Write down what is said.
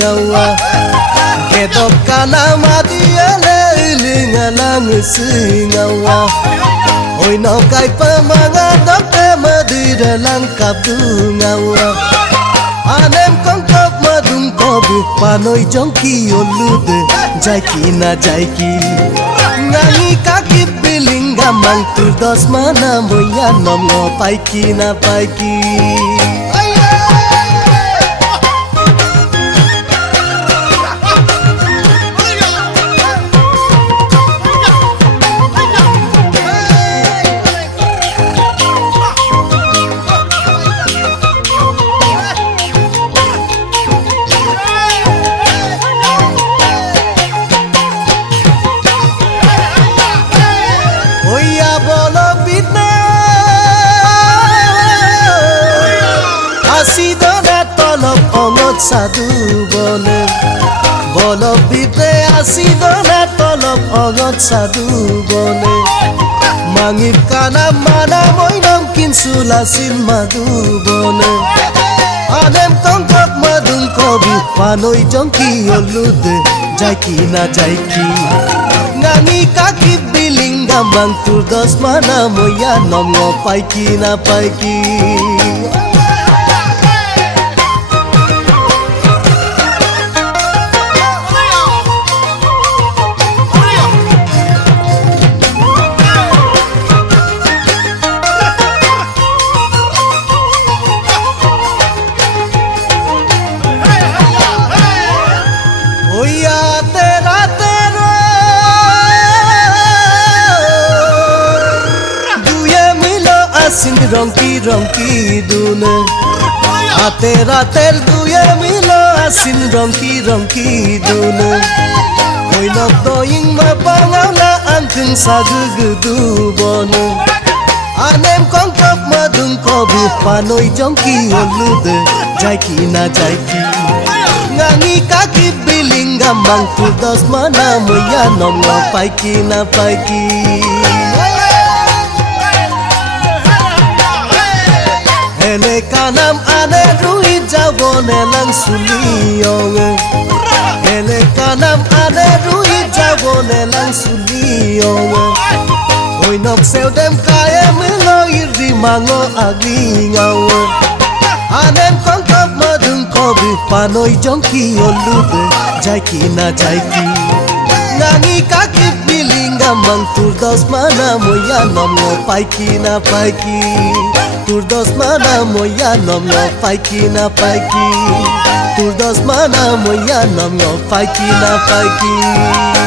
ngawa kedok kana madiale lingalang singawa oi no kai pamanga dokte madira lang kapdu ngawa anem kongkop madung kobu panoi jongki olude jaiki na jaiki ngani kaki bilinga mang tur dos mana moya nomno paiki na paiki সাধু বলে বল বিতে আসিল না তলব অগত সাধু বলে মাঙিব কানা মানা মইনম কিনসুলাছিল মাধু বলে আনেম কঙ্কক মাদুং কবি পানই জঙ্কি অলুদে যাইকি না যাইকি নাঙি কাকি বিলিঙ্গা মাং তুর দশ মানা মইয়া নম পাইকি না পাইকি রংকি রংকি দুনে আতে রাতের দুয়ে মিলো আসিন রংকি রংকি দুনে ওই নবদইং মা পাঙালা আনথিং সাগুগুদু বনে আনেম কঙ্কক মাদুং কবি পানই জংকি অলুদে যাইকি না যাইকি ngani kaki bilinga mang tu dos mana moya nom no paiki na paiki ele kanam ane rui jabone lang suliyong ele kanam ane rui jabone lang suliyong oi nok sel dem kaya melo iri mango aglingaw anem kongkop madung kobi panoi jongki olude jaiki na jaiki ngani kaki bilinga mang tur dos mana moya nom no paiki na paiki tur dos mana moya nom no paiki na paiki tur dos mana moya nom no paiki na paiki